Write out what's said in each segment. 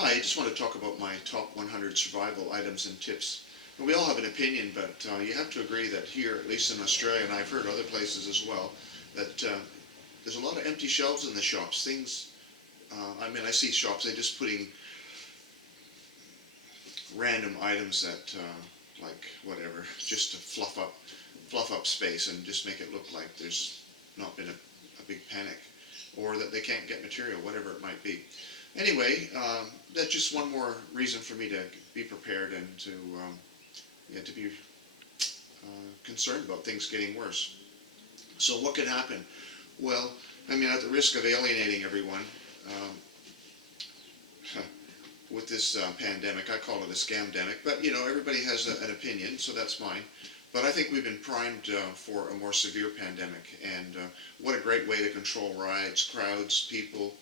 Hi, I just want to talk about my top 100 survival items and tips. Well, we all have an opinion, but you have to agree that here, at least in Australia, and I've heard other places as well, that there's a lot of empty shelves in the shops. I see shops, they're just putting random items that, like, whatever, just to fluff up space and just make it look like there's not been a big panic, or that they can't get material, whatever it might be. Anyway, that's just one more reason for me to be prepared and to be concerned about things getting worse. So what could happen? Well, at the risk of alienating everyone, with this pandemic, I call it a scamdemic, but everybody has an opinion, so that's mine. But I think we've been primed for a more severe pandemic, and what a great way to control riots, crowds, people,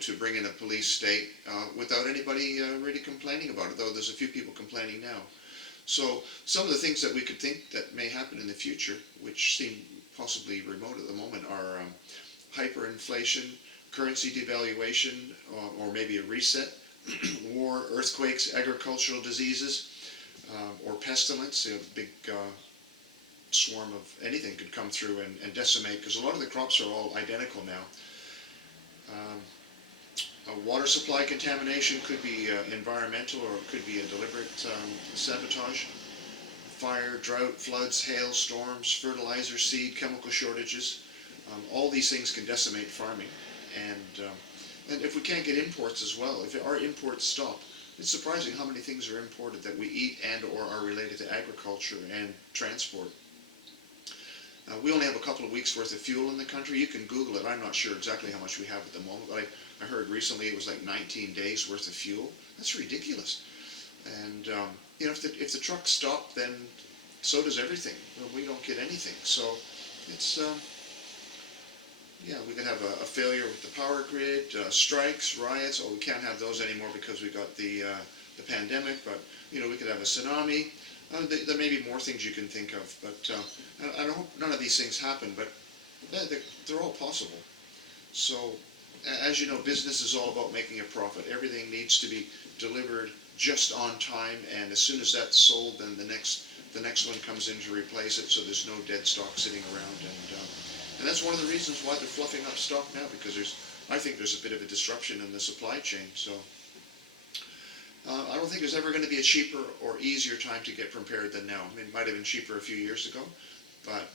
to bring in a police state without anybody really complaining about it, though there's a few people complaining now. So some of the things that we could think that may happen in the future, which seem possibly remote at the moment, are hyperinflation, currency devaluation, or maybe a reset, war, earthquakes, agricultural diseases, or pestilence. A big swarm of anything could come through and decimate, because a lot of the crops are all identical now. A water supply contamination could be environmental, or it could be a deliberate sabotage. Fire, drought, floods, hail, storms, fertilizer, seed, chemical shortages. All these things can decimate farming. And if we can't get imports as well, if our imports stop, it's surprising how many things are imported that we eat and or are related to agriculture and transport. We only have a couple of weeks worth of fuel in the country. You can Google it. I'm not sure exactly how much we have at the moment, but I heard recently it was like 19 days worth of fuel. That's ridiculous. And if the trucks stop, then so does everything. We don't get anything. So it's we could have a failure with the power grid, strikes, riots. Oh, we can't have those anymore because we got the pandemic. But we could have a tsunami. There may be more things you can think of, but I hope none of these things happen. But they're all possible. So, as you know, business is all about making a profit. Everything needs to be delivered just on time, and as soon as that's sold, then the next one comes in to replace it, so there's no dead stock sitting around. And that's one of the reasons why they're fluffing up stock now, because I think there's a bit of a disruption in the supply chain. So I don't think there's ever going to be a cheaper or easier time to get prepared than now. It might have been cheaper a few years ago, but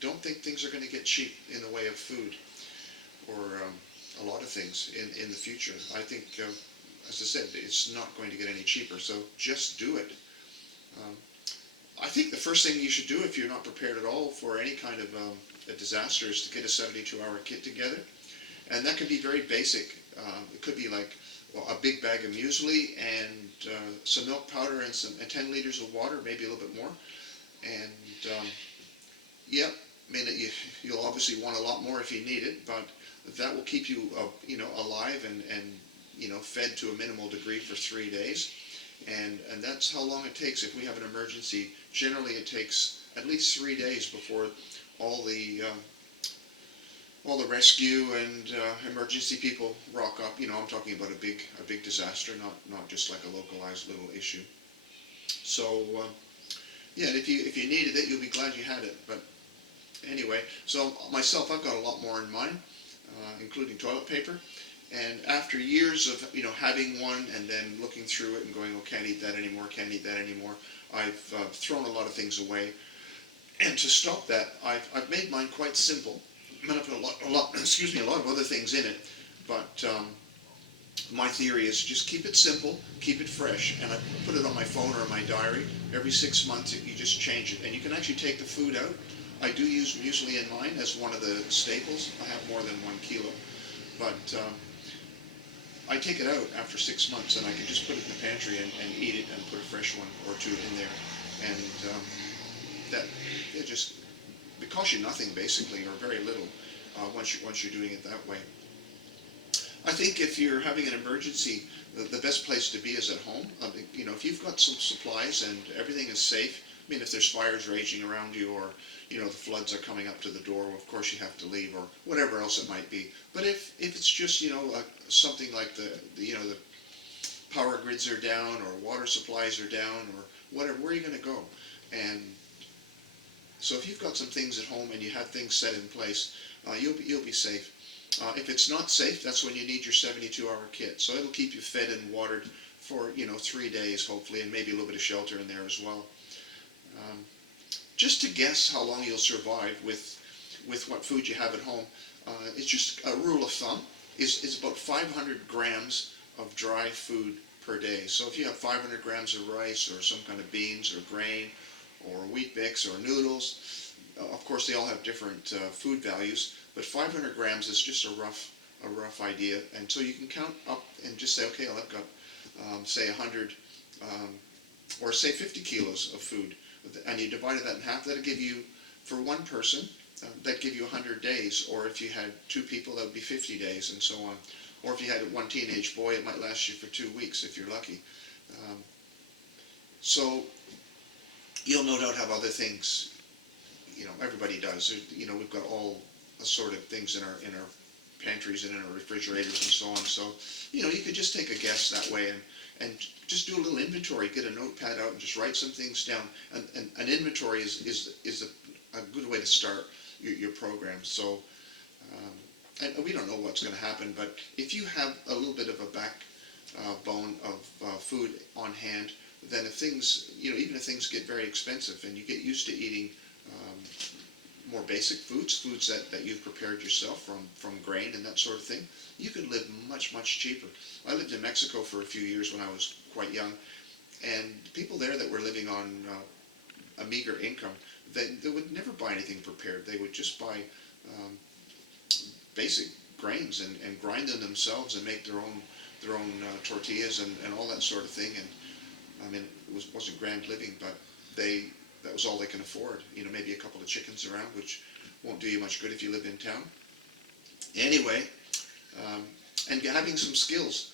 don't think things are going to get cheap in the way of food or a lot of things in the future. I think, as I said, it's not going to get any cheaper, so just do it. I think the first thing you should do if you're not prepared at all for any kind of a disaster is to get a 72-hour kit together, and that could be very basic. It could be like a big bag of muesli and some milk powder and 10 liters of water, maybe a little bit more. And you'll obviously want a lot more if you need it, but that will keep you alive and fed to a minimal degree for 3 days. And that's how long it takes if we have an emergency. Generally, it takes at least 3 days before all the rescue and emergency people rock up. I'm talking about a big disaster, not just like a localized little issue. So and if you needed it, you'll be glad you had it. But anyway, so myself, I've got a lot more in mine, including toilet paper. And after years of having one and then looking through it and going, oh, can't eat that anymore, I've thrown a lot of things away. And to stop that, I've made mine quite simple. I'm going to put a lot of other things in it, but my theory is just keep it simple, keep it fresh, and I put it on my phone or my diary. Every 6 months, you just change it, and you can actually take the food out. I do use muesli in mine as one of the staples. I have more than 1 kilo, but I take it out after 6 months, and I can just put it in the pantry and eat it and put a fresh one or two in there, and it costs you nothing basically, or very little, once you're doing it that way. I think if you're having an emergency, the best place to be is at home. If you've got some supplies and everything is safe. If there's fires raging around you, or the floods are coming up to the door, well, of course you have to leave, or whatever else it might be. But if it's just something like the grids are down or water supplies are down or whatever, where are you going to go? And so if you've got some things at home and you have things set in place, you'll be safe. If it's not safe, that's when you need your 72-hour kit. So it'll keep you fed and watered for 3 days hopefully, and maybe a little bit of shelter in there as well. Um, just to guess how long you'll survive with what food you have at home, it's just a rule of thumb is about 500 grams of dry food per day. So if you have 500 grams of rice or some kind of beans or grain or wheat bix or noodles, of course they all have different food values, but 500 grams is just a rough idea. And so you can count up and just say, okay, well, I've got say 100 or say 50 kilos of food, and you divided that in half. That'll give you, for one person, that'd give you 100 days, or if you had 2 people, that would be 50 days, and so on. Or if you had one teenage boy, it might last you for 2 weeks if you're lucky. So you'll no doubt have other things. Everybody does. We've got all sort of things in our pantries and in our refrigerators and so on. So you could just take a guess that way and just do a little inventory. Get a notepad out and just write some things down. And an inventory is a good way to start your program. So, and we don't know what's going to happen, but if you have a little bit of a backbone of food on hand, then if things, even if things get very expensive and you get used to eating more basic foods that you've prepared yourself from grain and that sort of thing, you could live much, much cheaper. I lived in Mexico for a few years when I was quite young, and people there that were living on a meager income, they would never buy anything prepared. They would just buy basic grains and grind them themselves and make their own tortillas and all that sort of thing. And I mean, it wasn't grand living, but that was all they can afford. Maybe a couple of chickens around, which won't do you much good if you live in town. Anyway, and having some skills.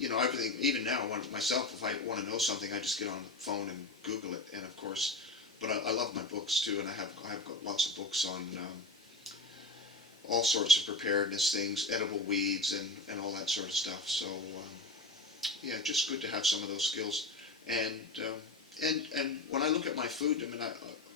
Everything, even now, myself, if I want to know something, I just get on the phone and Google it. And of course, but I love my books too, and I've got lots of books on all sorts of preparedness things, edible weeds and all that sort of stuff. So yeah, just good to have some of those skills. And when I look at my food, I mean,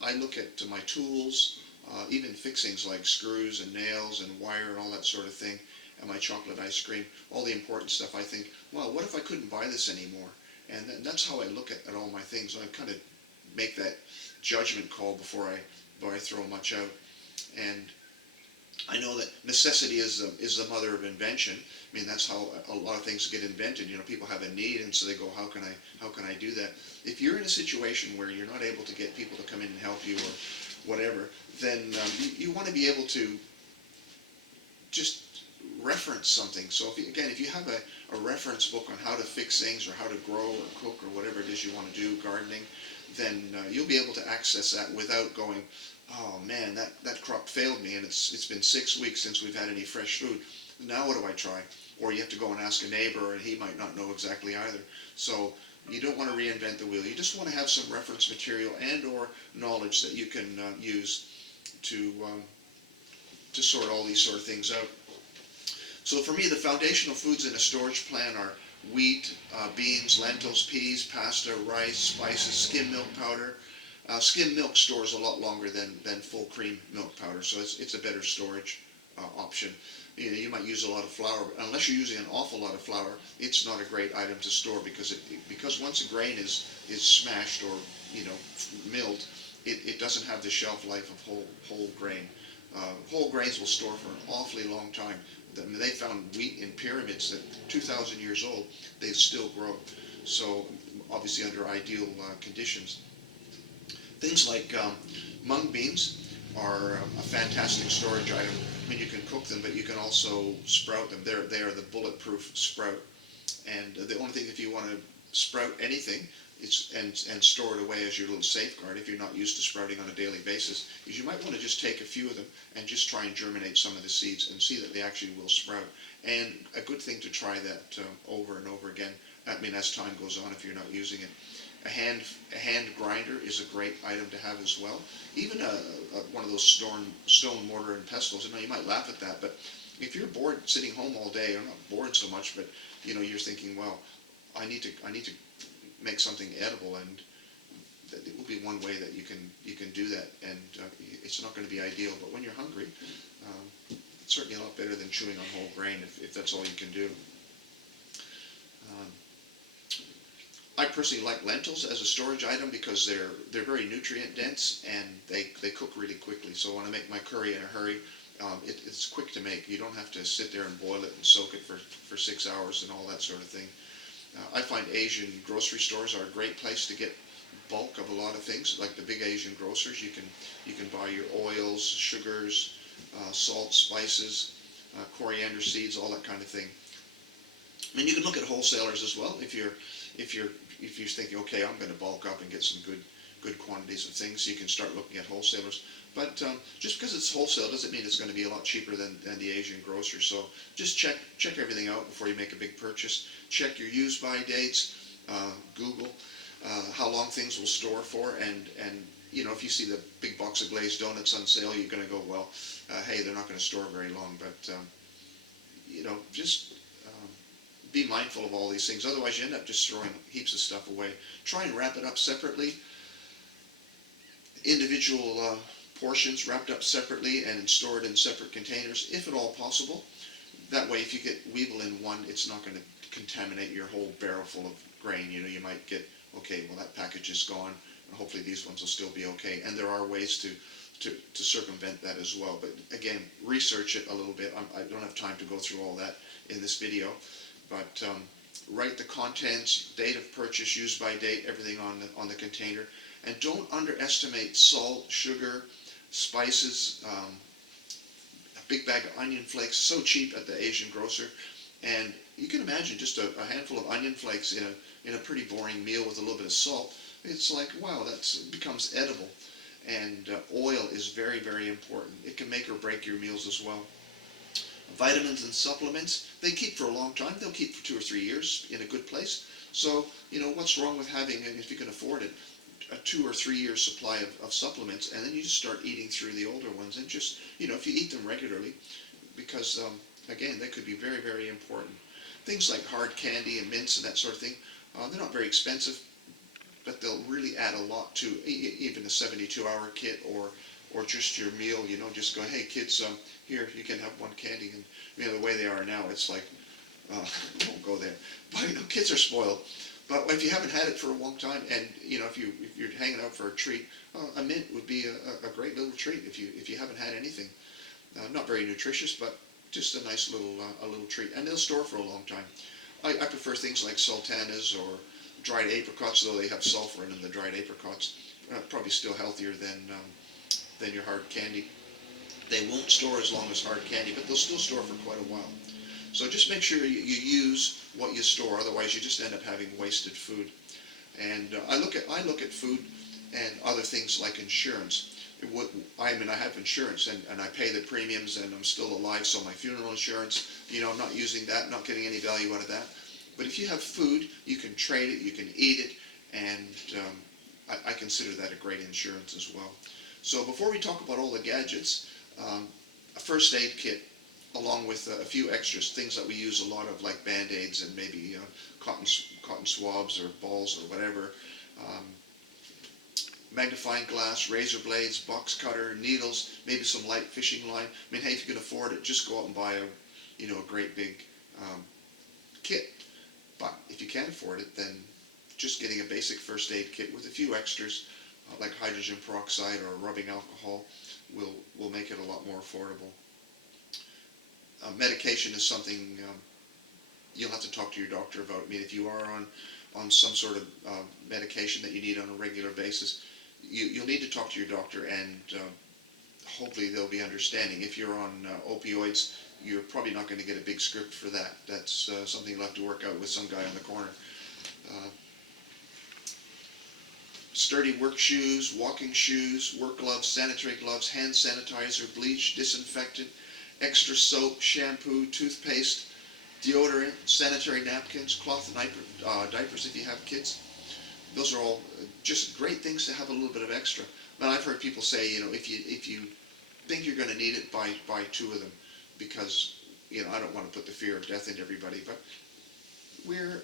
I look at my tools, even fixings like screws and nails and wire and all that sort of thing, and my chocolate ice cream, all the important stuff. I think, well, what if I couldn't buy this anymore? And that's how I look at all my things. I kind of make that judgment call before I throw much out. And I know that necessity is the mother of invention. I mean, that's how a lot of things get invented. People have a need, and so they go, how can I do that? If you're in a situation where you're not able to get people to come in and help you or whatever, then you want to be able to just reference something. So if you have a reference book on how to fix things or how to grow or cook or whatever it is you want to do, gardening, then you'll be able to access that without going, oh man, that crop failed me and it's been 6 weeks since we've had any fresh food. Now what do I try? Or you have to go and ask a neighbor and he might not know exactly either. So you don't want to reinvent the wheel. You just want to have some reference material and or knowledge that you can use to sort all these sort of things out. So for me, the foundational foods in a storage plan are wheat, beans, lentils, peas, pasta, rice, spices, skim milk powder. Skim milk stores a lot longer than full cream milk powder, so it's a better storage option. You might use a lot of flour, but unless you're using an awful lot of flour, it's not a great item to store because once a grain is smashed or milled, it doesn't have the shelf life of whole grain. Whole grains will store for an awfully long time. I mean, they found wheat in pyramids that 2,000 years old, they still grow. So obviously under ideal conditions. Things like mung beans are a fantastic storage item. I mean, you can cook them, but you can also sprout them. They are the bulletproof sprout. And the only thing, if you want to sprout anything, and store it away as your little safeguard, if you're not used to sprouting on a daily basis, is you might want to just take a few of them and just try and germinate some of the seeds and see that they actually will sprout. And a good thing to try that over and over again, I mean, as time goes on if you're not using it. A hand grinder is a great item to have as well. Even one of those stone mortar and pestles. You might laugh at that, but if you're bored sitting home all day, or not bored so much, but you're thinking, well, I need to make something edible, and that it will be one way that you can do that. And it's not going to be ideal, but when you're hungry, it's certainly a lot better than chewing on whole grain if that's all you can do. Um, I personally like lentils as a storage item because they're very nutrient dense and they cook really quickly. So when I make my curry in a hurry, it's quick to make. You don't have to sit there and boil it and soak it for 6 hours and all that sort of thing. I find Asian grocery stores are a great place to get bulk of a lot of things. Like the big Asian grocers, you can buy your oils, sugars, salt, spices, coriander seeds, all that kind of thing. And you can look at wholesalers as well if you're thinking, okay, I'm going to bulk up and get some good quantities of things. You can start looking at wholesalers. But just because it's wholesale doesn't mean it's going to be a lot cheaper than the Asian grocer. So just check everything out before you make a big purchase. Check your use-by dates. Google how long things will store for, and if you see the big box of glazed donuts on sale, you're going to go, well, hey, they're not going to store very long. But just be mindful of all these things. Otherwise, you end up just throwing heaps of stuff away. Try and wrap it up separately. Individual portions wrapped up separately and stored in separate containers, if at all possible. That way, if you get weevil in one, it's not going to contaminate your whole barrel full of grain. You might get, okay, well, that package is gone, and hopefully these ones will still be okay. And there are ways to circumvent that as well. But again, research it a little bit. I don't have time to go through all that in this video, but write the contents, date of purchase, use by date, everything on the container. And don't underestimate salt, sugar, spices, a big bag of onion flakes, so cheap at the Asian grocer. And you can imagine just a handful of onion flakes in a pretty boring meal with a little bit of salt. It's like, wow, that becomes edible. And oil is very, very important. It can make or break your meals as well. Vitamins and supplements, they keep for a long time. They'll keep for 2 or 3 years in a good place. So, what's wrong with having, if you can afford it, a 2 or 3 year supply of supplements, and then you just start eating through the older ones, and just, if you eat them regularly, because, again, they could be very, very important. Things like hard candy and mints and that sort of thing, they're not very expensive, but they'll really add a lot to even a 72-hour kit or just your meal. Just go, hey kids, here, you can have one candy. And the way they are now, it's like, I won't go there. But kids are spoiled. But if you haven't had it for a long time, and if you're hanging out for a treat, a mint would be a great little treat if you haven't had anything. Not very nutritious, but just a nice little treat, and they'll store for a long time. I prefer things like sultanas or dried apricots, though they have sulfur in them. The dried apricots probably still healthier than your hard candy. They won't store as long as hard candy, but they'll still store for quite a while. So just make sure you use what you store, otherwise you just end up having wasted food. And I look at food and other things like insurance. I have insurance and I pay the premiums and I'm still alive, so my funeral insurance, I'm not using that, not getting any value out of that. But if you have food, you can trade it, you can eat it, and I consider that a great insurance as well. So before we talk about all the gadgets, a first aid kit, along with a few extras, things that we use a lot of, like Band-Aids and maybe cotton swabs or balls or whatever, magnifying glass, razor blades, box cutter, needles, maybe some light fishing line. Hey, if you can afford it, just go out and buy a great big kit. But if you can't afford it, then just getting a basic first aid kit with a few extras, like hydrogen peroxide or rubbing alcohol, will make it a lot more affordable. Medication is something you'll have to talk to your doctor about. If you are on some sort of medication that you need on a regular basis, you'll need to talk to your doctor, and hopefully they'll be understanding. If you're on opioids, you're probably not going to get a big script for that. That's something you'll have to work out with some guy on the corner. Sturdy work shoes, walking shoes, work gloves, sanitary gloves, hand sanitizer, bleach, disinfectant, extra soap, shampoo, toothpaste, deodorant, sanitary napkins, cloth diapers if you have kids. Those are all just great things to have a little bit of extra. But I've heard people say, if you think you're going to need it, buy 2 of them, because I don't want to put the fear of death into everybody, but we're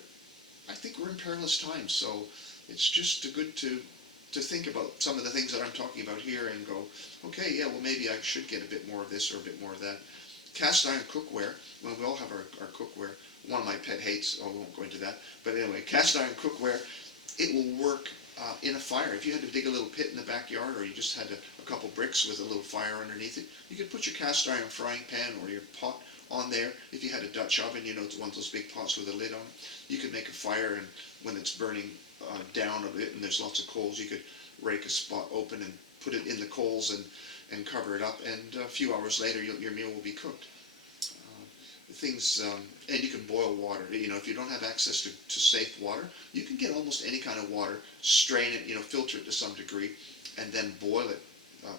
I think we're in perilous times, so it's just good to think about some of the things that I'm talking about here and go, okay, yeah, well maybe I should get a bit more of this or a bit more of that. Cast iron cookware, well, we all have our cookware. One of my pet hates, oh, I won't go into that, but anyway, cast iron cookware, it will work in a fire. If you had to dig a little pit in the backyard, or you just had a couple bricks with a little fire underneath it, you could put your cast iron frying pan or your pot on there. If you had a Dutch oven, you know, it's one of those big pots with a lid on it, you could make a fire, and when it's burning down a bit and there's lots of coals, you could rake a spot open and put it in the coals and cover it up, and a few hours later your meal will be cooked. And you can boil water. You know, if you don't have access to safe water, you can get almost any kind of water, strain it, you know, filter it to some degree, and then boil it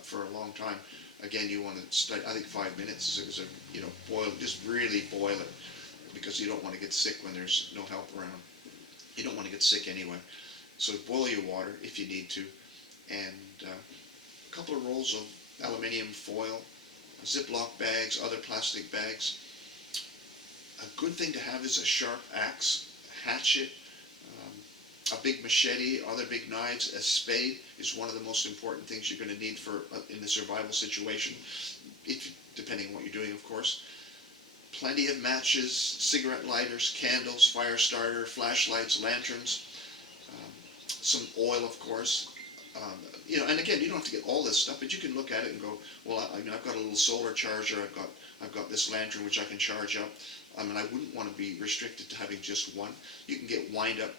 for a long time. Again, you want to start, I think 5 minutes is a, you know, boil, just really boil it, because you don't want to get sick when there's no help around. You don't want to get sick anyway. So boil your water if you need to, and a couple of rolls of aluminium foil, Ziploc bags, other plastic bags. A good thing to have is a sharp axe, a hatchet, a big machete, other big knives. A spade is one of the most important things you're going to need for in the survival situation, depending on what you're doing, of course. Plenty of matches, cigarette lighters, candles, fire starter, flashlights, lanterns, some oil, of course. You know, and again, you don't have to get all this stuff, but you can look at it and go, well, I've got a little solar charger, I've got this lantern which I can charge up. I mean, I wouldn't want to be restricted to having just one. You can get wind-up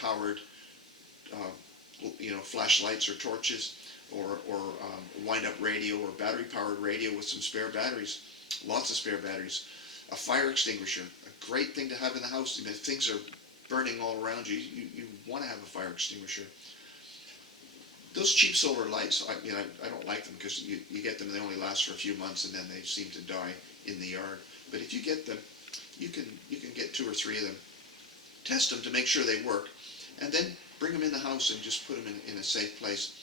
powered, you know, flashlights or torches, or wind-up radio or battery-powered radio with some spare batteries. Lots of spare batteries. A fire extinguisher, a great thing to have in the house. I mean, if things are burning all around you, you want to have a fire extinguisher. Those cheap solar lights, I don't like them, because you get them and they only last for a few months and then they seem to die in the yard. But if you get them, you can get 2 or 3 of them. Test them to make sure they work, and then bring them in the house and just put them in a safe place,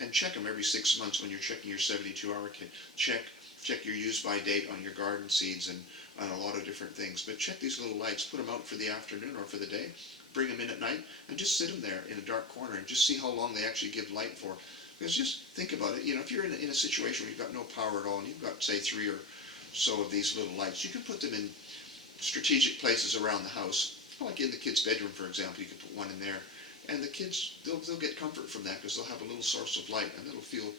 and check them every 6 months when you're checking your 72-hour kit. Check your use-by date on your garden seeds and on a lot of different things. But check these little lights, put them out for the afternoon or for the day, bring them in at night, and just sit them there in a dark corner and just see how long they actually give light for. Because just think about it, you know, if you're in a situation where you've got no power at all, and you've got, say, 3 or so of these little lights, you can put them in strategic places around the house. Like in the kids' bedroom, for example, you could put one in there, and the kids, they'll get comfort from that, because they'll have a little source of light, and it'll feel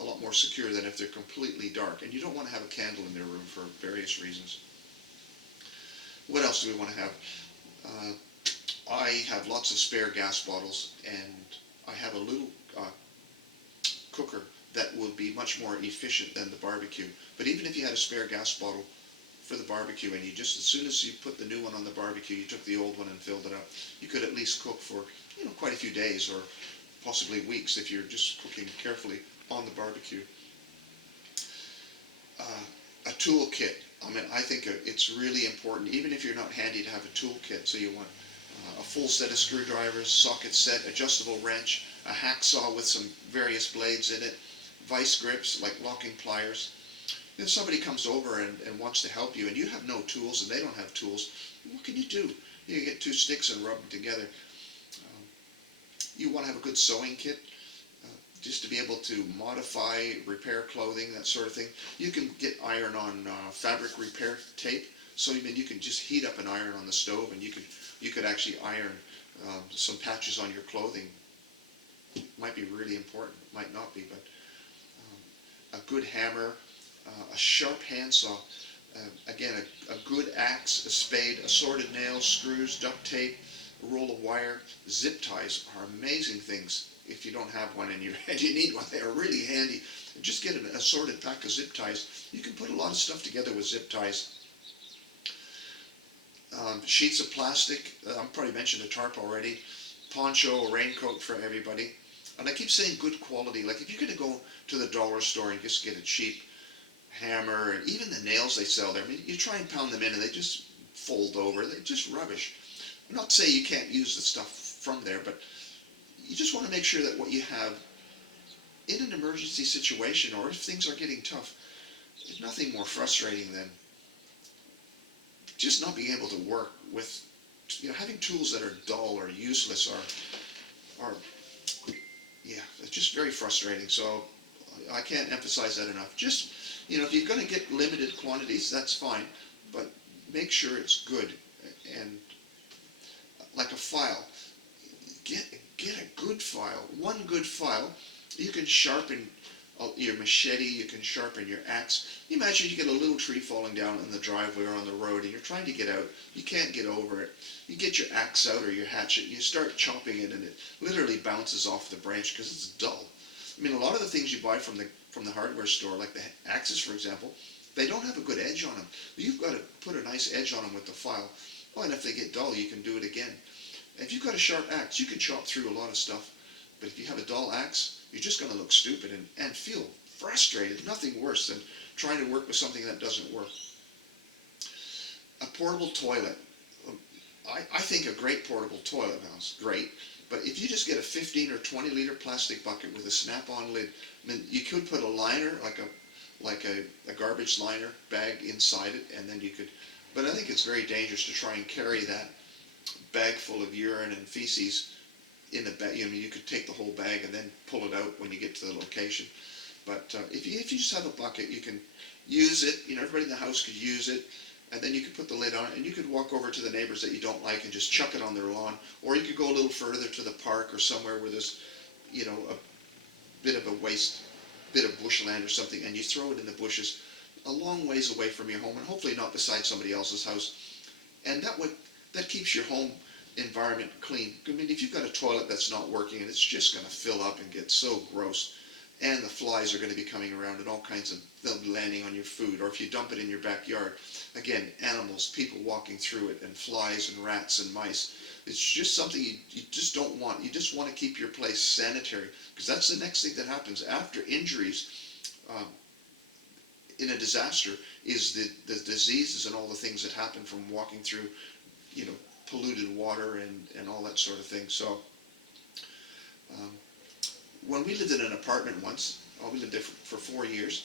a lot more secure than if they're completely dark. And you don't want to have a candle in their room for various reasons. What else do we want to have? I have lots of spare gas bottles, and I have a little cooker that will be much more efficient than the barbecue. But even if you had a spare gas bottle for the barbecue, and you just, as soon as you put the new one on the barbecue, you took the old one and filled it up, you could at least cook for, you know, quite a few days or possibly weeks if you're just cooking carefully on the barbecue. A toolkit. I mean, I think it's really important, even if you're not handy, to have a toolkit. So you want a full set of screwdrivers, socket set, adjustable wrench, a hacksaw with some various blades in it, vice grips like locking pliers. If somebody comes over and wants to help you, and you have no tools and they don't have tools, what can you do? You get 2 sticks and rub them together. You want to have a good sewing kit, just to be able to modify, repair clothing, that sort of thing. You can get iron-on fabric repair tape. So I mean, you can just heat up an iron on the stove, and you could actually iron some patches on your clothing. It might be really important, might not be, but a good hammer, a sharp handsaw, again, a good axe, a spade, assorted nails, screws, duct tape, a roll of wire. Zip ties are amazing things. If you don't have one and you need one, they are really handy. And just get an assorted pack of zip ties. You can put a lot of stuff together with zip ties. Sheets of plastic. I've probably mentioned a tarp already. Poncho, a raincoat for everybody. And I keep saying good quality. Like if you're going to go to the dollar store and just get a cheap hammer, and even the nails they sell there, I mean, you try and pound them in and they just fold over. They're just rubbish. I'm not saying you can't use the stuff from there, but you just want to make sure that what you have in an emergency situation, or if things are getting tough, there's nothing more frustrating than just not being able to work with, having tools that are dull or useless are yeah, it's just very frustrating. So I can't emphasize that enough. Just, if you're going to get limited quantities, that's fine, but make sure it's good. And like a file, get get a good file. One good file, you can sharpen your machete, you can sharpen your axe. Imagine you get a little tree falling down in the driveway or on the road and you're trying to get out. You can't get over it. You get your axe out or your hatchet, you start chopping it and it literally bounces off the branch because it's dull. I mean, a lot of the things you buy from the hardware store, like the axes, for example, they don't have a good edge on them. You've got to put a nice edge on them with the file. Oh, and if they get dull, you can do it again. If you've got a sharp axe, you can chop through a lot of stuff. But if you have a dull axe, you're just going to look stupid and feel frustrated. Nothing worse than trying to work with something that doesn't work. A portable toilet. I think a great portable toilet now is great. But if you just get a 15 or 20 liter plastic bucket with a snap-on lid, I mean, you could put a liner, like a garbage liner bag inside it, and then you could, but I think it's very dangerous to try and carry that bag full of urine and feces in the bag. I mean, you could take the whole bag and then pull it out when you get to the location. But if you just have a bucket, you can use it. Everybody in the house could use it, and then you could put the lid on it, and you could walk over to the neighbors that you don't like and just chuck it on their lawn, or you could go a little further to the park or somewhere where there's, a bit of a bit of bushland or something, and you throw it in the bushes a long ways away from your home, and hopefully not beside somebody else's house. And that keeps your home environment clean. I mean, if you've got a toilet that's not working and it's just going to fill up and get so gross, and the flies are going to be coming around and all kinds of, they'll be landing on your food, or if you dump it in your backyard, again, animals, people walking through it, and flies and rats and mice. It's just something you just don't want. You just want to keep your place sanitary, because that's the next thing that happens after injuries in a disaster, is the diseases and all the things that happen from walking through, polluted water and all that sort of thing. So when we lived in an apartment once, we lived there for 4 years,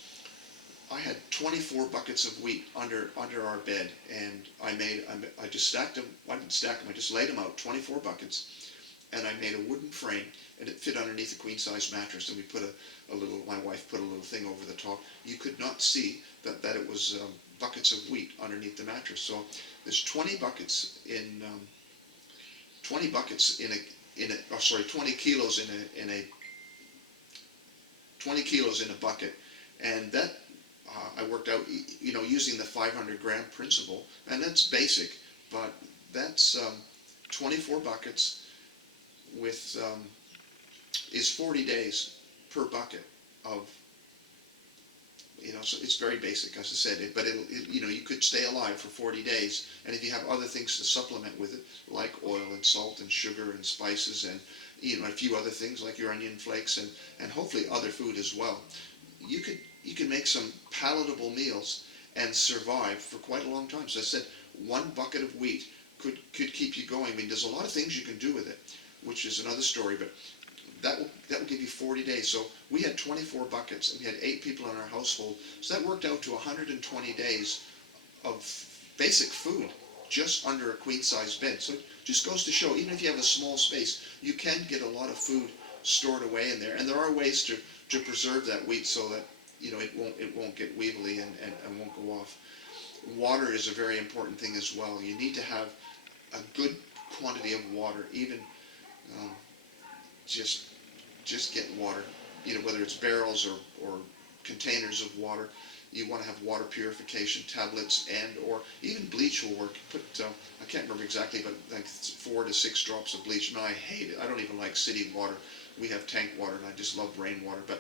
I had 24 buckets of wheat under our bed, and I just stacked them. I didn't stack them, I just laid them out, 24 buckets, and I made a wooden frame, and it fit underneath a queen-size mattress, and we put my wife put a little thing over the top. You could not see that it was buckets of wheat underneath the mattress. So there's 20 buckets in 20 buckets in a 20 kilos in a 20 kilos in a bucket, and that I worked out, using the 500 gram principle, and that's basic, but that's 24 buckets with is 40 days per bucket of, so it's very basic, as I said, but you could stay alive for 40 days, and if you have other things to supplement with it, like oil and salt and sugar and spices and a few other things like your onion flakes and hopefully other food as well, you can make some palatable meals and survive for quite a long time. So I said, one bucket of wheat could keep you going. I mean, there's a lot of things you can do with it, which is another story, but that will give you 40 days. So we had 24 buckets, and we had 8 people in our household, so that worked out to 120 days of basic food just under a queen-size bed. So it just goes to show, even if you have a small space, you can get a lot of food stored away in there, and there are ways to preserve that wheat so that it won't get weevily and won't go off. Water is a very important thing as well. You need to have a good quantity of water, even just get water, whether it's barrels or containers of water. You want to have water purification tablets, or even bleach will work. Put I can't remember exactly, but like 4 to 6 drops of bleach. No, I hate it. I don't even like city water. We have tank water, and I just love rainwater. But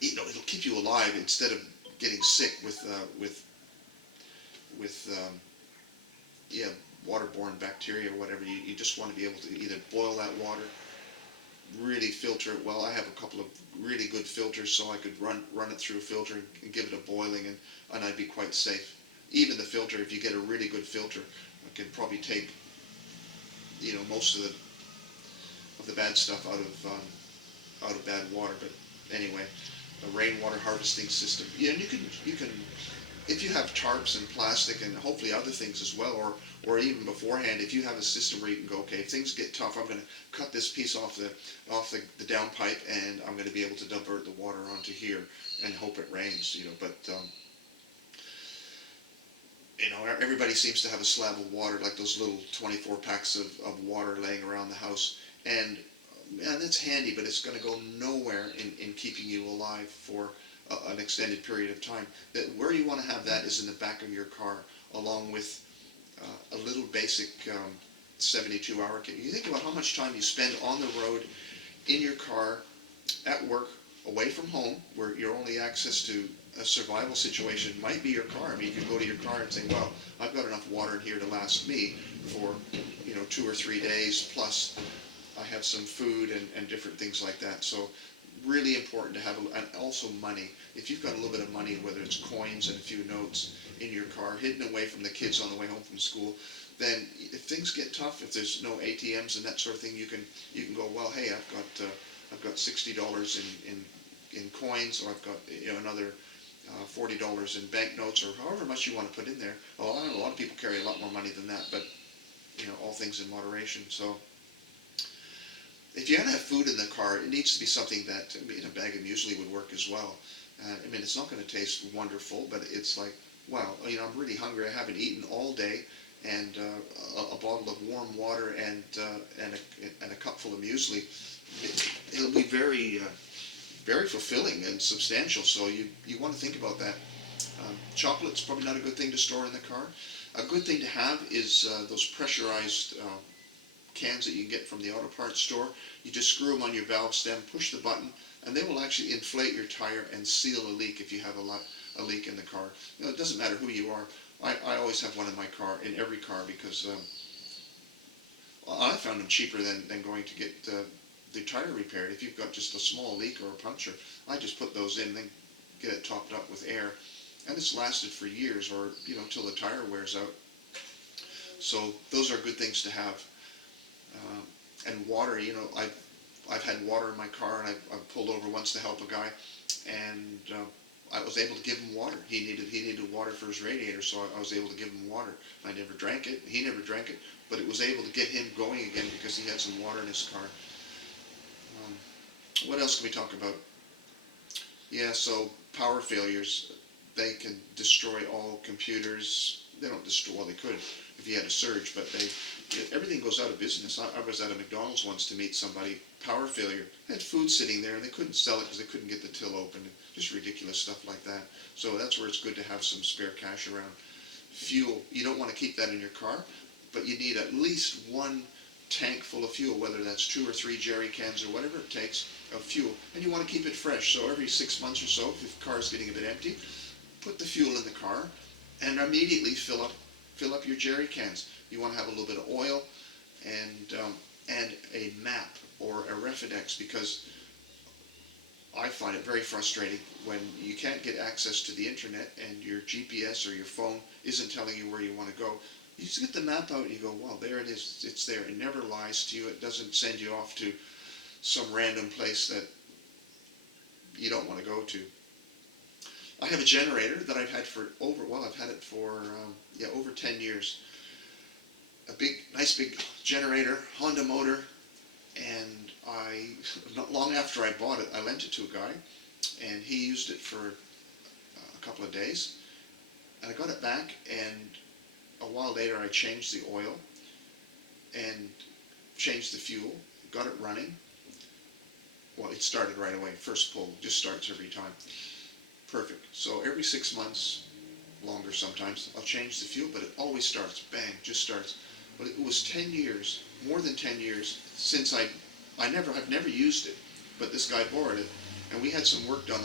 it'll keep you alive instead of getting sick with waterborne bacteria or whatever. You just want to be able to either boil that water, really filter it well. I have a couple of really good filters, so I could run it through a filter and give it a boiling, and I'd be quite safe. Even the filter, if you get a really good filter, it can probably take most of the bad stuff out of bad water. But anyway, a rainwater harvesting system. Yeah, and you can if you have tarps and plastic and hopefully other things as well, or even beforehand, if you have a system where you can go, okay, if things get tough, I'm going to cut this piece off the downpipe, and I'm going to be able to divert the water onto here and hope it rains, But everybody seems to have a slab of water, like those little 24 packs of water laying around the house, and man, that's handy, but it's going to go nowhere in keeping you alive for an extended period of time. That where you want to have that is in the back of your car, along with a little basic 72-hour kit. You think about how much time you spend on the road, in your car, at work, away from home, where your only access to a survival situation might be your car. I mean, you can go to your car and say, well, I've got enough water in here to last me for 2 or 3 days, plus I have some food and different things like that. So really important to have, and also money. If you've got a little bit of money, whether it's coins and a few notes in your car, hidden away from the kids on the way home from school, then if things get tough, if there's no ATMs and that sort of thing, you can go, well, hey, I've got $60 in coins, or I've got another $40 in banknotes, or however much you want to put in there. Well, I know a lot of people carry a lot more money than that, but all things in moderation. So if you're gonna have food in the car, it needs to be something that, a bag of muesli would work as well. It's not going to taste wonderful, but it's like, wow, I'm really hungry. I haven't eaten all day, and a bottle of warm water and a cup full of muesli. It'll be very fulfilling and substantial. So you want to think about that. Chocolate's probably not a good thing to store in the car. A good thing to have is those pressurized cans that you can get from the auto parts store. You just screw them on your valve stem, push the button, and they will actually inflate your tire and seal a leak if you have a leak in the car. It doesn't matter who you are. I always have one in my car, in every car, because I found them cheaper than going to get the tire repaired. If you've got just a small leak or a puncture, I just put those in, then get it topped up with air, and it's lasted for years, or till the tire wears out. So those are good things to have. And water, I've had water in my car, and I've pulled over once to help a guy, and I was able to give him water. He needed water for his radiator, so I was able to give him water. I never drank it. He never drank it, but it was able to get him going again because he had some water in his car. What else can we talk about? Yeah, so power failures, they can destroy all computers. They don't destroy, well, they could if you had a surge, but everything goes out of business. I was at a McDonald's once to meet somebody, power failure, had food sitting there, and they couldn't sell it because they couldn't get the till open. Just ridiculous stuff like that. So that's where it's good to have some spare cash around. Fuel, you don't want to keep that in your car, but you need at least one tank full of fuel, whether that's 2 or 3 jerry cans or whatever it takes of fuel, and you want to keep it fresh. So every 6 months or so, if the car is getting a bit empty, put the fuel in the car and immediately fill up your jerry cans. You want to have a little bit of oil and a map or a Refidex, because I find it very frustrating when you can't get access to the internet and your GPS or your phone isn't telling you where you want to go. You just get the map out and you go, wow, there it is, it's there. It never lies to you. It doesn't send you off to some random place that you don't want to go to. I have a generator that I've had for I've had it for over 10 years. A nice big generator, Honda motor, and not long after I bought it, I lent it to a guy, and he used it for a couple of days, and I got it back, and a while later I changed the oil and changed the fuel, got it running. Well, it started right away, first pull, just starts every time. Perfect. So every 6 months, longer sometimes, I'll change the fuel, but it always starts, bang, just starts. But it was 10 years, more than 10 years, since I've never used it, but this guy borrowed it, and we had some work done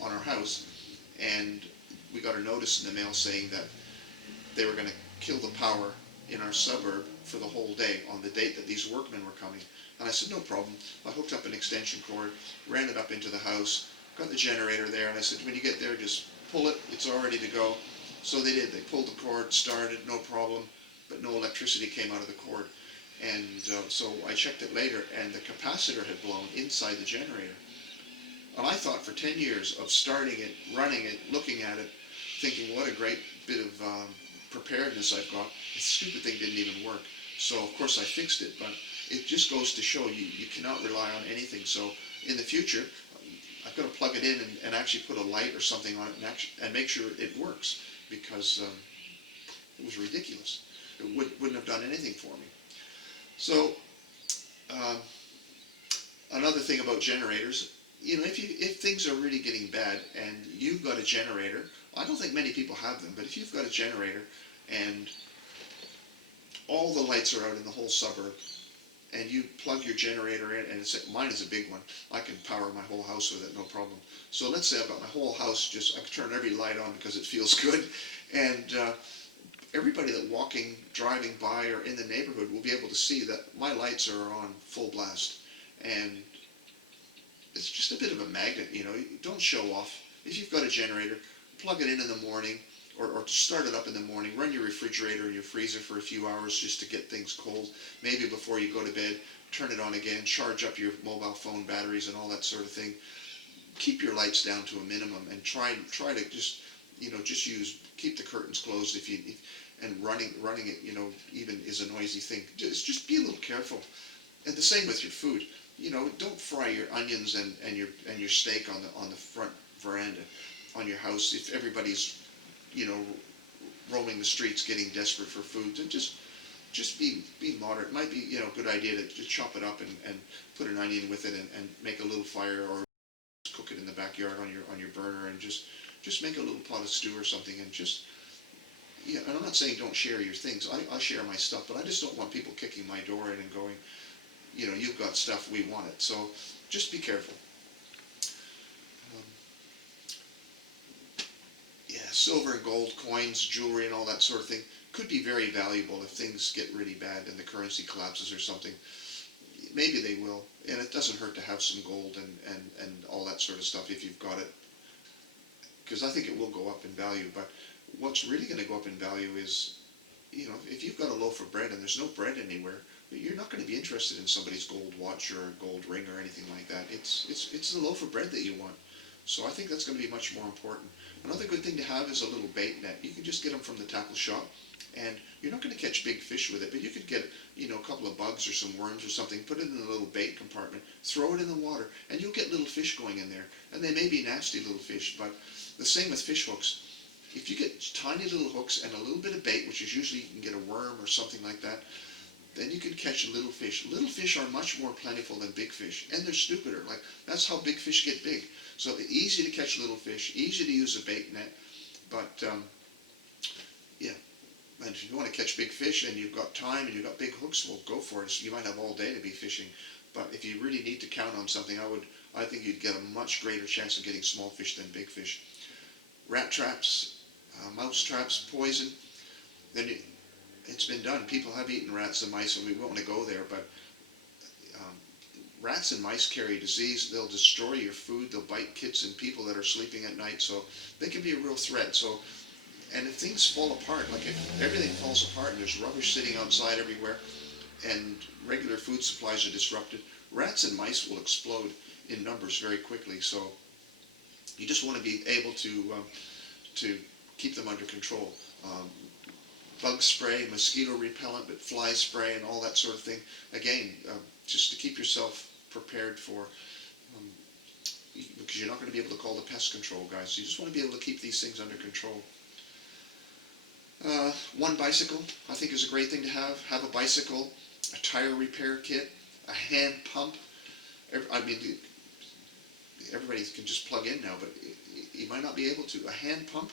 on our house, and we got a notice in the mail saying that they were going to kill the power in our suburb for the whole day on the date that these workmen were coming. And I said, no problem. I hooked up an extension cord, ran it up into the house, got the generator there, and I said, when you get there, just pull it, it's all ready to go. So they did. They pulled the cord, started, no problem, but no electricity came out of the cord. And so I checked it later, and the capacitor had blown inside the generator. And I thought for 10 years of starting it, running it, looking at it, thinking what a great bit of preparedness I've got. The stupid thing didn't even work. So of course I fixed it, but it just goes to show you cannot rely on anything. So in the future, I've got to plug it in and actually put a light or something on it and make sure it works, because it was ridiculous. It wouldn't have done anything for me. So um, another thing about generators, if things are really getting bad and you've got a generator, I don't think many people have them, but if you've got a generator and all the lights are out in the whole suburb, and you plug your generator in, and mine is a big one. I can power my whole house with it, no problem. So let's say I've got my whole house, I can turn every light on because it feels good, and everybody that driving by or in the neighborhood will be able to see that my lights are on full blast. And it's just a bit of a magnet, don't show off. If you've got a generator, plug it in the morning, or start it up in the morning, run your refrigerator and your freezer for a few hours just to get things cold. Maybe before you go to bed, turn it on again, charge up your mobile phone batteries and all that sort of thing. Keep your lights down to a minimum, and try to just, keep the curtains closed and running it, even is a noisy thing. Just be a little careful. And the same with your food. Don't fry your onions and your steak on the front veranda on your house if everybody's roaming the streets getting desperate for food. So just be moderate. It might be a good idea to just chop it up and put an onion with it and make a little fire, or cook it in the backyard on your burner, and just make a little pot of stew or something, and just, and I'm not saying don't share your things. I share my stuff, but I just don't want people kicking my door in and going, you've got stuff, we want it. So just be careful. Silver and gold coins, jewelry, and all that sort of thing could be very valuable if things get really bad and the currency collapses or something. Maybe they will, and it doesn't hurt to have some gold and all that sort of stuff if you've got it, because I think it will go up in value. But what's really going to go up in value is, if you've got a loaf of bread and there's no bread anywhere, you're not going to be interested in somebody's gold watch or a gold ring or anything like that. It's the loaf of bread that you want. So I think that's going to be much more important. Another good thing to have is a little bait net. You can just get them from the tackle shop, and you're not going to catch big fish with it, but you could get, a couple of bugs or some worms or something, put it in a little bait compartment, throw it in the water, and you'll get little fish going in there. And they may be nasty little fish, but the same with fish hooks. If you get tiny little hooks and a little bit of bait, which is usually you can get a worm or something like that, then you can catch little fish. Little fish are much more plentiful than big fish, and they're stupider. Like, that's how big fish get big. So easy to catch little fish, easy to use a bait net, but and if you want to catch big fish and you've got time and you've got big hooks, well, go for it. You might have all day to be fishing, but if you really need to count on something, I think you'd get a much greater chance of getting small fish than big fish. Rat traps, mouse traps, poison, then it's been done. People have eaten rats and mice, and we won't want to go there, but rats and mice carry disease. They'll destroy your food. They'll bite kids and people that are sleeping at night, so they can be a real threat. So, and if things fall apart, like if everything falls apart and there's rubbish sitting outside everywhere and regular food supplies are disrupted, rats and mice will explode in numbers very quickly. So you just want to be able to keep them under control. Bug spray, mosquito repellent, but fly spray and all that sort of thing. Again, just to keep yourself prepared for, because you're not going to be able to call the pest control guys. So you just want to be able to keep these things under control. One bicycle, I think, is a great thing to have. Have a bicycle, a tire repair kit, a hand pump. Everybody can just plug in now, but you might not be able to. A hand pump,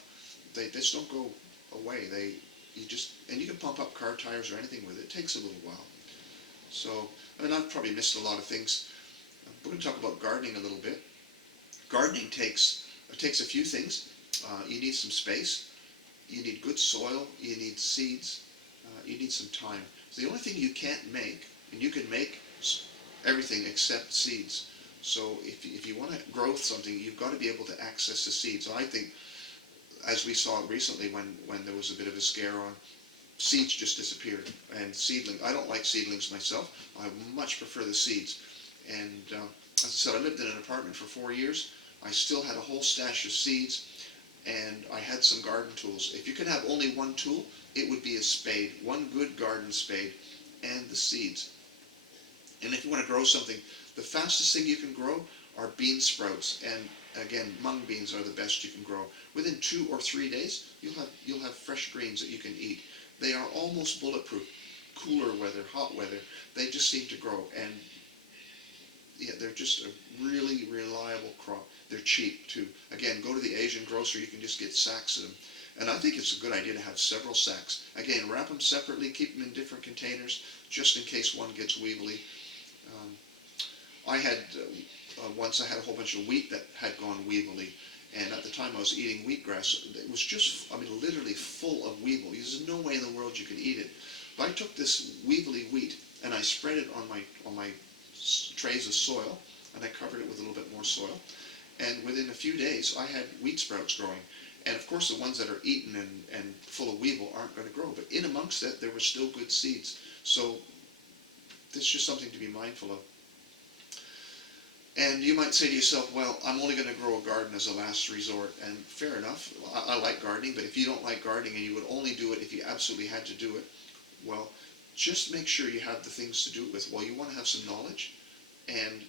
they just don't go away. And you can pump up car tires or anything with it. It takes a little while. So, I've probably missed a lot of things. We're going to talk about gardening a little bit. Gardening takes a few things. You need some space. You need good soil. You need seeds. You need some time. So the only thing you can't make, and you can make everything except seeds. So if you want to grow something, you've got to be able to access the seeds. So I think, as we saw recently when there was a bit of a scare on, seeds just disappeared. And seedling, I don't like seedlings myself. I much prefer the seeds. And as I said, I lived in an apartment for 4 years. I still had a whole stash of seeds, and I had some garden tools. If you could have only one tool, it would be a spade, one good garden spade, and the seeds. And if you want to grow something, the fastest thing you can grow are bean sprouts, and again, mung beans are the best you can grow. Within 2 or 3 days, you'll have fresh greens that you can eat. They are almost bulletproof. Cooler weather, hot weather, they just seem to grow, and yeah, they're just a really reliable crop. They're cheap too. Again, go to the Asian grocer, you can just get sacks of them. And I think it's a good idea to have several sacks. Again, wrap them separately, keep them in different containers, just in case one gets weevily. Um, I had, once I had a whole bunch of wheat that had gone weevily, and at the time I was eating wheatgrass. It was just, I mean, literally full of weevil. There's no way in the world you could eat it. But I took this weevily wheat and I spread it on my trays of soil, and I covered it with a little bit more soil. And within a few days, I had wheat sprouts growing. And of course, the ones that are eaten and full of weevil aren't going to grow. But in amongst that, there were still good seeds. So this is just something to be mindful of. And you might say to yourself, well, I'm only going to grow a garden as a last resort. And fair enough, I like gardening, but if you don't like gardening and you would only do it if you absolutely had to do it, well, just make sure you have the things to do it with. Well, you want to have some knowledge, and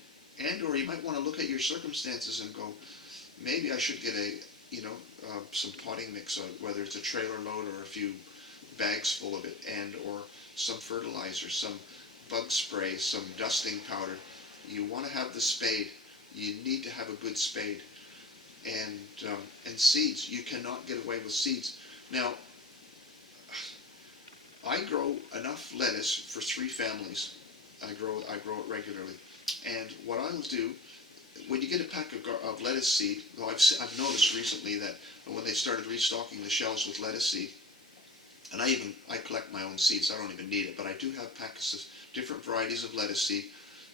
or you might want to look at your circumstances and go, maybe I should get some potting mix, whether it's a trailer load or a few bags full of it, and or some fertilizer, some bug spray, some dusting powder. You want to have the spade. You need to have a good spade. And seeds. You cannot get away with seeds. Now, I grow enough lettuce for 3 families. I grow it regularly. And what I'll do, when you get a pack of lettuce seed, though I've noticed recently that when they started restocking the shelves with lettuce seed, and I collect my own seeds, I don't even need it, but I do have packets of different varieties of lettuce seed,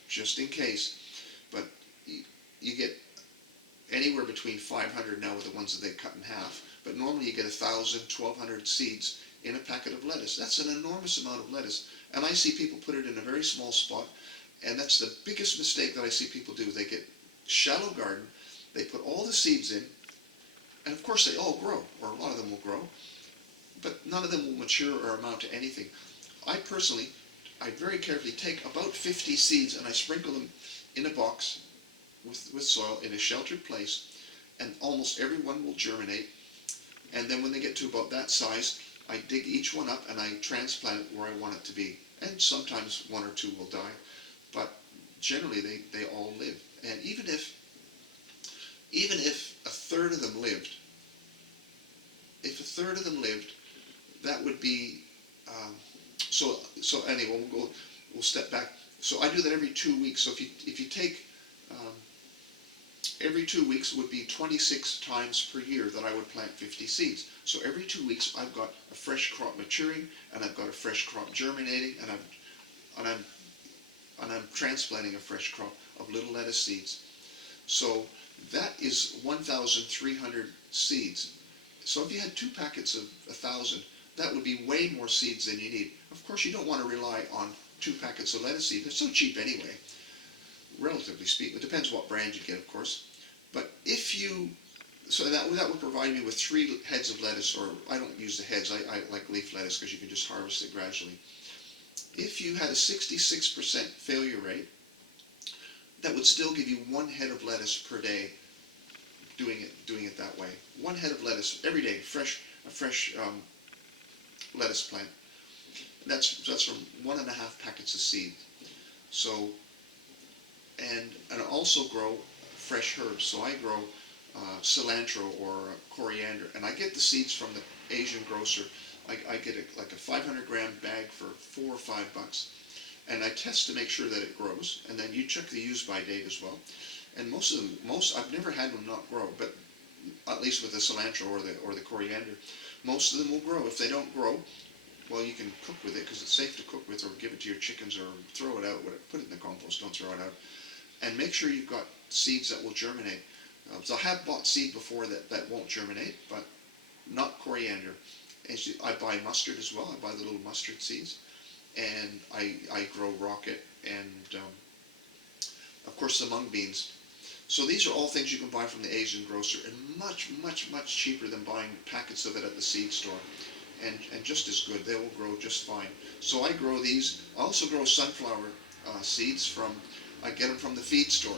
just in case. But you get anywhere between 500 now with the ones that they cut in half, but normally you get 1,000, 1,200 seeds in a packet of lettuce. That's an enormous amount of lettuce. And I see people put it in a very small spot, and that's the biggest mistake that I see people do. They get shallow garden, they put all the seeds in, and of course they all grow, or a lot of them will grow, but none of them will mature or amount to anything. I very carefully take about 50 seeds and I sprinkle them in a box with soil in a sheltered place, and almost every one will germinate. And then when they get to about that size, I dig each one up and I transplant it where I want it to be. And sometimes 1 or 2 will die, but generally they all live. And even if a third of them lived, that would be so anyway. We'll step back. So I do that every 2 weeks. So if you take every 2 weeks would be 26 times per year that I would plant 50 seeds. So every 2 weeks I've got a fresh crop maturing, and I've got a fresh crop germinating, and I'm transplanting a fresh crop of little lettuce seeds. So that is 1,300 seeds. So if you had 2 packets of 1,000, that would be way more seeds than you need. Of course, you don't want to rely on 2 packets of lettuce seed. They're so cheap anyway, relatively speaking. It depends what brand you get, of course. But so that would provide me with 3 heads of lettuce, or I don't use the heads. I like leaf lettuce because you can just harvest it gradually. If you had a 66% failure rate, that would still give you 1 head of lettuce per day. Doing it that way. 1 head of lettuce every day, a fresh lettuce plant. That's from 1.5 packets of seed. So, and I also grow fresh herbs. So I grow cilantro or coriander, and I get the seeds from the Asian grocer. I get like a 500-gram bag for $4 or $5, and I test to make sure that it grows. And then you check the use-by date as well. And most I've never had them not grow, but at least with the cilantro or the coriander, most of them will grow. If they don't grow, well, you can cook with it because it's safe to cook with, or give it to your chickens, or throw it out. Put it in the compost. Don't throw it out. And make sure you've got seeds that will germinate. So I have bought seed before that won't germinate, but not coriander. I buy mustard as well. I buy the little mustard seeds, and I grow rocket and of course the mung beans. So these are all things you can buy from the Asian grocer, and much, much, much cheaper than buying packets of it at the seed store. And just as good. They will grow just fine. So I grow these. I also grow sunflower seeds from, I get them from the feed store.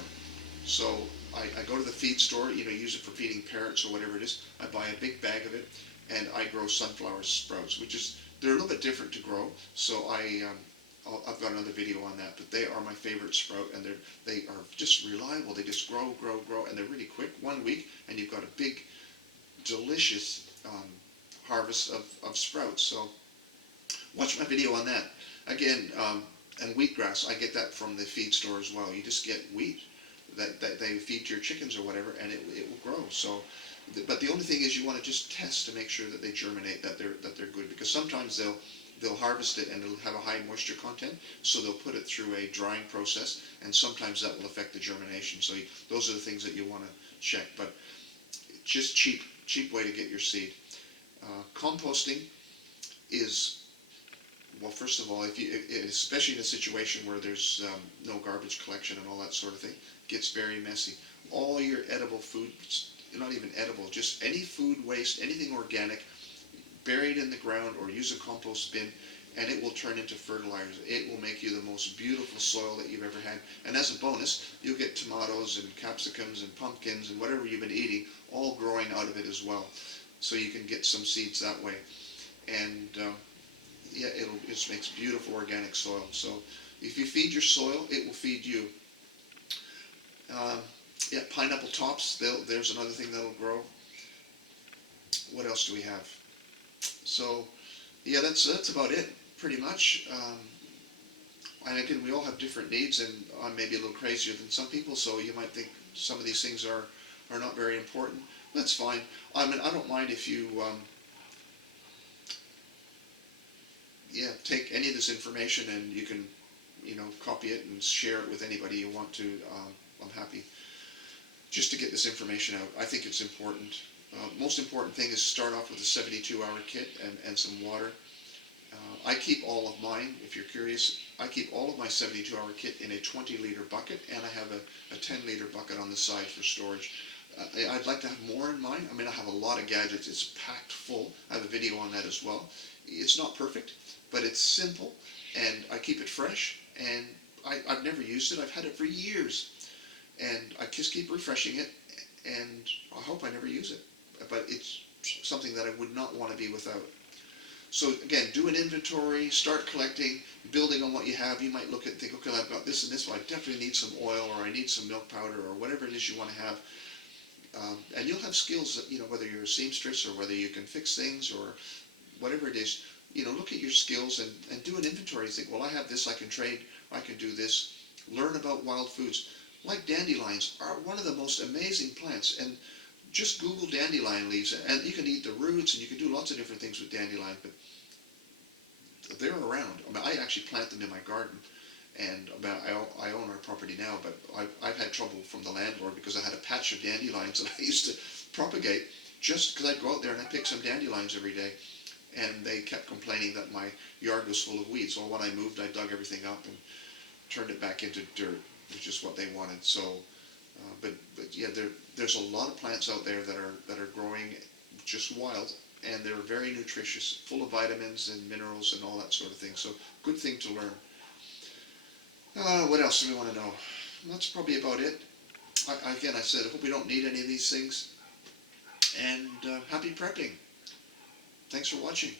So I go to the feed store, use it for feeding parrots or whatever it is. I buy a big bag of it, and I grow sunflower sprouts, which is, they're a little bit different to grow. So I've got another video on that, but they are my favorite sprout, and they are just reliable. They just grow, grow, grow, and they're really quick. 1 week, and you've got a big, delicious harvest of sprouts. So watch my video on that. Again, and wheatgrass, I get that from the feed store as well. You just get wheat that they feed to your chickens or whatever, and it will grow. So, but the only thing is you want to just test to make sure that they germinate, that they're good, because sometimes they'll harvest it and it'll have a high moisture content, so they'll put it through a drying process, and sometimes that will affect the germination. So those are the things that you want to check. But just cheap way to get your seed. Composting is, well, first of all, especially in a situation where there's no garbage collection and all that sort of thing, it gets very messy. All your edible food, not even edible, just any food waste, anything organic, buried in the ground or use a compost bin, and it will turn into fertilizer. It will make you the most beautiful soil that you've ever had. And as a bonus, you'll get tomatoes and capsicums and pumpkins and whatever you've been eating, all growing out of it as well. So you can get some seeds that way. And yeah, it just makes beautiful organic soil. So if you feed your soil, it will feed you. Yeah, pineapple tops, there's another thing that'll grow. What else do we have? So yeah, that's about it, pretty much. And again, we all have different needs, and I'm maybe a little crazier than some people, so you might think some of these things are not very important. That's fine. I mean, I don't mind if you yeah, take any of this information and you can, copy it and share it with anybody you want to. I'm happy just to get this information out. I think it's important. Most important thing is start off with a 72-hour kit and some water. I keep all of mine, if you're curious, I keep all of my 72-hour kit in a 20-liter bucket, and I have a 10-liter bucket on the side for storage. I'd like to have more in mine. I mean, I have a lot of gadgets. It's packed full. I have a video on that as well. It's not perfect, but it's simple, and I keep it fresh, and I've never used it. I've had it for years, and I just keep refreshing it, and I hope I never use it. But it's something that I would not want to be without. So again, do an inventory, start collecting, building on what you have. You might look at and think, okay, I've got this and this, well, I definitely need some oil, or I need some milk powder, or whatever it is you want to have. And you'll have skills that, whether you're a seamstress or whether you can fix things or whatever it is, look at your skills and do an inventory. Think, well, I have this, I can trade, I can do this. Learn about wild foods. Like dandelions are one of the most amazing plants, and just Google dandelion leaves, and you can eat the roots, and you can do lots of different things with dandelion, but they're around. I mean, I actually plant them in my garden, and I own our property now, but I've had trouble from the landlord because I had a patch of dandelions that I used to propagate just because I'd go out there and I'd pick some dandelions every day, and they kept complaining that my yard was full of weeds. So when I moved, I dug everything up and turned it back into dirt, which is what they wanted. So, but yeah, there's a lot of plants out there that are growing just wild, and they're very nutritious, full of vitamins and minerals and all that sort of thing. So, good thing to learn. What else do we want to know? That's probably about it. Again, I said, I hope we don't need any of these things. And happy prepping. Thanks for watching.